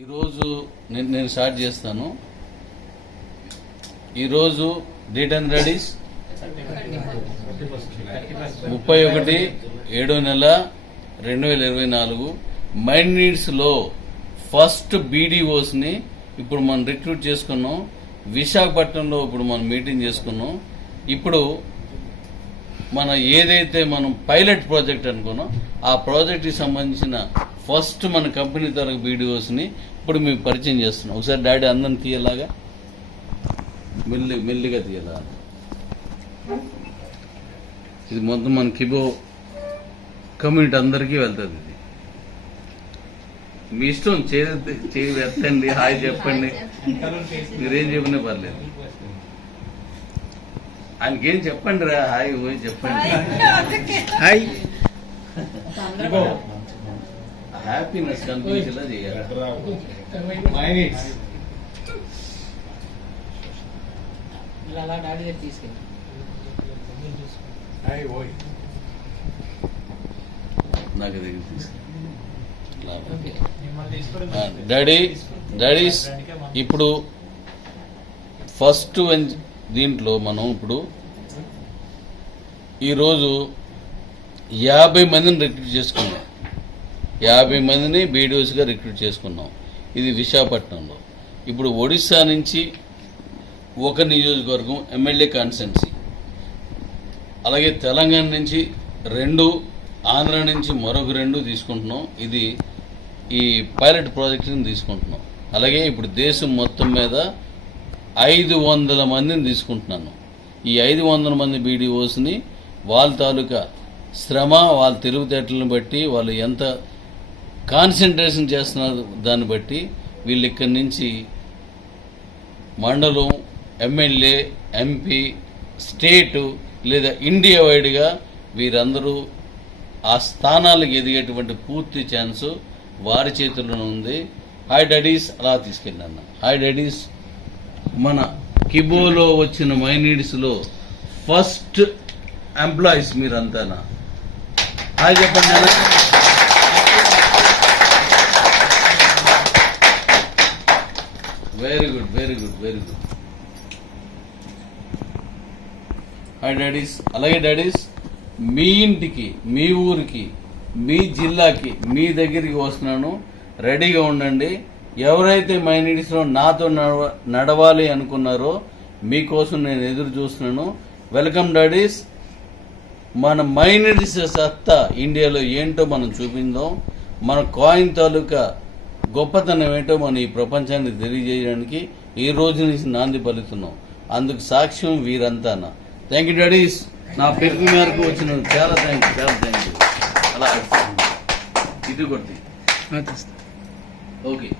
ఈరోజు నేను నేను స్టార్ట్ చేస్తాను. ఈరోజు డేట్ అండ్ రెడీస్ ముప్పై ఒకటి ఏడో నెల రెండు వేల ఇరవై నాలుగు. మైండ్ నీడ్స్లో ఫస్ట్ బీడీఓస్ని ఇప్పుడు మనం రిక్రూట్ చేసుకున్నాం. విశాఖపట్నంలో ఇప్పుడు మనం మీటింగ్ చేసుకున్నాం. ఇప్పుడు మన ఏదైతే మనం పైలట్ ప్రాజెక్ట్ అనుకున్నాం ఆ ప్రాజెక్ట్కి సంబంధించిన ఫస్ట్ మన కంపెనీ తరగతి బీడీఓస్ని ఇప్పుడు మేము పరిచయం చేస్తున్నాం. ఒకసారి డాడీ అందరిని తీయలాగా? మెల్లి మెల్లిగా తీయాలా? ఇది మొత్తం మన కిబో కమ్యూనిటీ అందరికీ వెళ్తుంది ఇది. మీ ఇష్టం చేయి చేయి ఎత్తండి హాయ్ చెప్పండి. మీరేం చెప్పినా పర్లేదు. ఆయనకి ఏం చెప్పండి రా హాయ్ పోయి చెప్పండి. హాయ్. హ్యాపీనెస్ కనిపించేలా చేయాలి. అలా డాడీ దగ్గర తీసుకెళ్ళి. నాకు దగ్గర డాడీ డాడీస్ ఇప్పుడు ఫస్ట్ వెన్- దీంట్లో మనం ఇప్పుడు ఈరోజు యాభై మందిని రిక్రూట్ చేసుకున్నాం. యాభై మందిని బీడీఓస్గా రిక్రూట్ చేసుకున్నాం. ఇది విశాఖపట్నంలో. ఇప్పుడు ఒడిశా నుంచి ఒక నియోజకవర్గం ఎమ్మెల్యే కాన్స్టెన్సీ అలాగే తెలంగాణ నుంచి రెండు ఆంధ్ర నుంచి మరొక రెండు తీసుకుంటున్నాం. ఇది ఈ పైలట్ ప్రాజెక్టుని తీసుకుంటున్నాం. అలాగే ఇప్పుడు దేశం మొత్తం మీద ఐదు వందల మందిని తీసుకుంటున్నాను. ఈ ఐదు వందల మంది బీడీఓస్ని వాళ్ళ తాలూకా శ్రమ వాళ్ళ తెలివితేటలను బట్టి వాళ్ళు ఎంత కాన్సన్ట్రేషన్ చేస్తున్నారు దాన్ని బట్టి వీళ్ళు ఇక్కడి నుంచి మండలం ఎమ్మెల్యే ఎంపీ స్టేటు లేదా ఇండియా వైడ్గా వీరందరూ ఆ స్థానాలకు ఎదిగేటువంటి పూర్తి ఛాన్సు వారి చేతుల్లోనే ఉంది. హాయ్ డాడీస్ అలా తీసుకెళ్ళాను హాయ్ డాడీస్. మన కిబోలో వచ్చిన మైనీడ్స్లో ఫస్ట్ ఎంప్లాయీస్ మీరంతానా? హాయ్ చెప్పండి very good very good very good hi daddies అలాగే డాడీస్ మీ ఇంటికి మీ ఊరికి మీ జిల్లాకి మీ దగ్గరికి వస్తున్నాను. రెడీగా ఉండండి. ఎవరైతే మైనిటీస్లో నాతో నడవ- నడవాలి అనుకున్నారో మీకోసం నేను ఎదురు చూస్తున్నాను. వెల్కమ్ డాడీస్ మన మైనరిటీస్ సత్తా ఇండియాలో ఏంటో మనం చూపిందాం. మన కాయిన్ తాలూకా గొప్పతనం ఏంటో మనం ఈ ప్రపంచానికి తెలియజేయడానికి ఈ రోజు నుంచి నాంది పలుకుతున్నాం. అందుకు సాక్ష్యం వీరంతా థ్యాంక్ యూ డాడీస్ నా పిలుపు మేరకు వచ్చిన చాలా థ్యాంక్ యూ చాలా థ్యాంక్ యూ అలా. ఇది కొట్టి ఓకే.